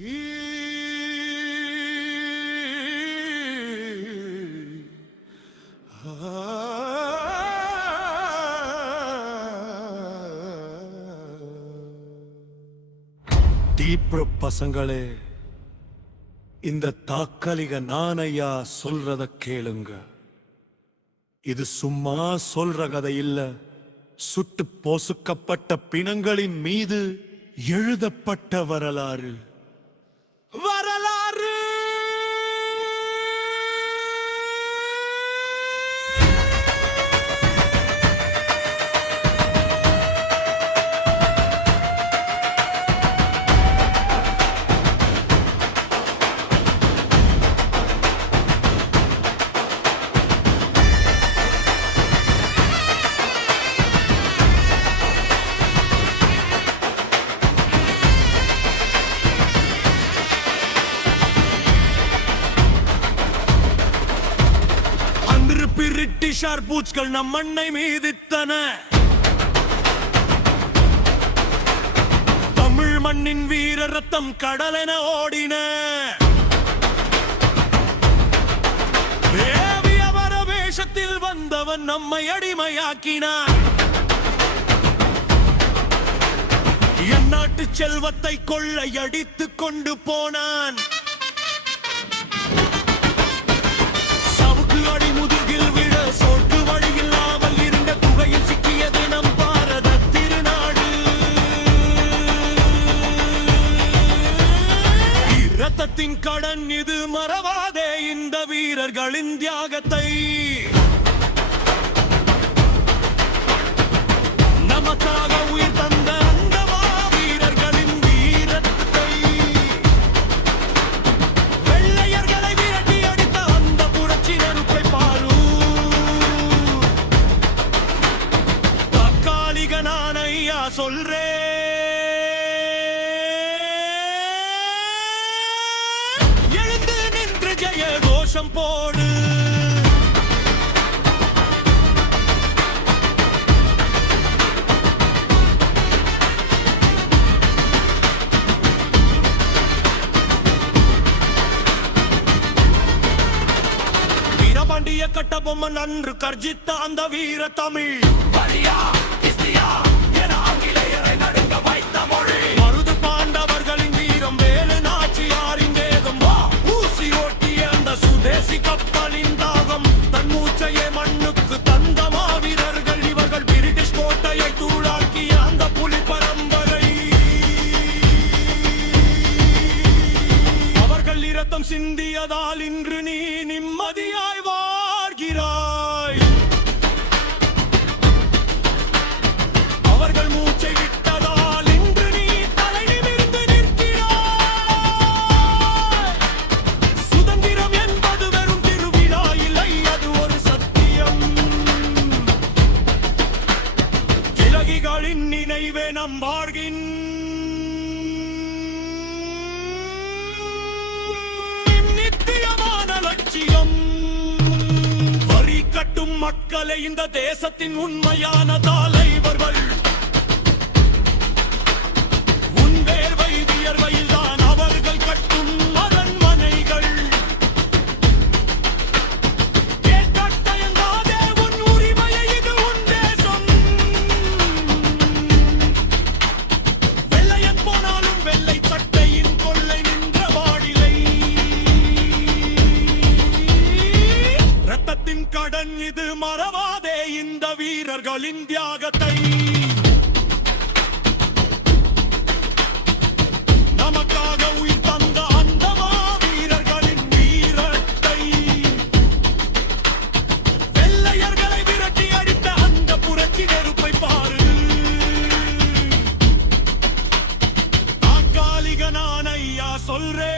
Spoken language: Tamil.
தீப்ர பசங்களே, இந்த தாக்கலிக நானையா சொல்றத கேளுங்க. இது சும்மா சொல்ற கதை இல்ல, சுட்டு பொசுக்கப்பட்ட பிணங்களின் மீது எழுதப்பட்ட வரலாறு. வரலாறு பிரிட்டிஷார் பூச்கள் நம் மண்ணை மீதித்தன. தமிழ் மண்ணின் வீர ரத்தம் கடலென ஓடின. அவர வேஷத்தில் வந்தவன் நம்மை அடிமையாக்கினான். என் நாட்டு செல்வத்தை கொள்ளையடித்து கொண்டு போனான். முதுகில் விழ சோட்டு வழியில்லாமல் இருந்த குகையில் சிக்கியது நம் பாரத திருநாடு. இரத்தத்தின் கடன் இது, மறவாதே இந்த வீரர்களின் தியாகத்தை. நமக்காக உயிர் தந்த அந்த வீரர்களின் வீரத்தை, வெள்ளையர்களை விரட்டி அடித்த அந்த புரட்சி நெருப்பை நானையா சொல்றே. எழுந்து நின்று ஜெய கோஷம் போடு. வீரபாண்டிய கட்டபொம்மன் அன்று கர்ஜித்த அந்த வீர தமிழ் மருது பாண்டவர்களின் வீரம், வேலு நாச்சியாரின் வேகம், ஊசி ஓட்டிய அந்த சுதேசி கப்பலின் தாகம், தன் மூச்சையே மண்ணுக்கு தந்த மாவீரர்கள் இவர்கள். பிரிட்டிஷ் கோட்டையை தூளாக்கிய அந்த புலி பரம்பரை. அவர்கள் இரத்தம் சிந்தியதால் இன்று நீ நிம்மதியாய் வாழ்கிறாய். அவர்கள் மூச்சை விட்டதால் இன்று நீ தலை நிமிர்ந்து நிற்கிறாய். சுதந்திரம் என்பது வெறும் திருவிழா இல்லை, அது ஒரு சத்தியம். திலகிகளின் நினைவே நம் வாழ்கின் நித்தியமான லட்சியம். வரி கட்டும் மக்களை இந்த தேசத்தின் உண்மையான தலைவர்கள். உன் வேர்வை வியர்வையில் தான் அவர்கள் கட்டும் அரண்மனைகள். கேட்கத்தயங்காதே உன் உரிமையை, இது உன் தேசம். வெள்ளையன் போனாலும் வெள்ளை சட்டையின் கொள்ளை நின்ற வாடிலை. ரத்தத்தின் கடன் இது, மறவாதே இந்த வீரர்களின் தியாகத்தை. நமக்காக உயிர் தந்த அந்த வீரர்களின் வீரத்தை, வெள்ளையர்களை விரட்டி அடித்த அந்த புரட்சி நெருப்பை பாரு. தாக்காலிக நானையா சொல்றே.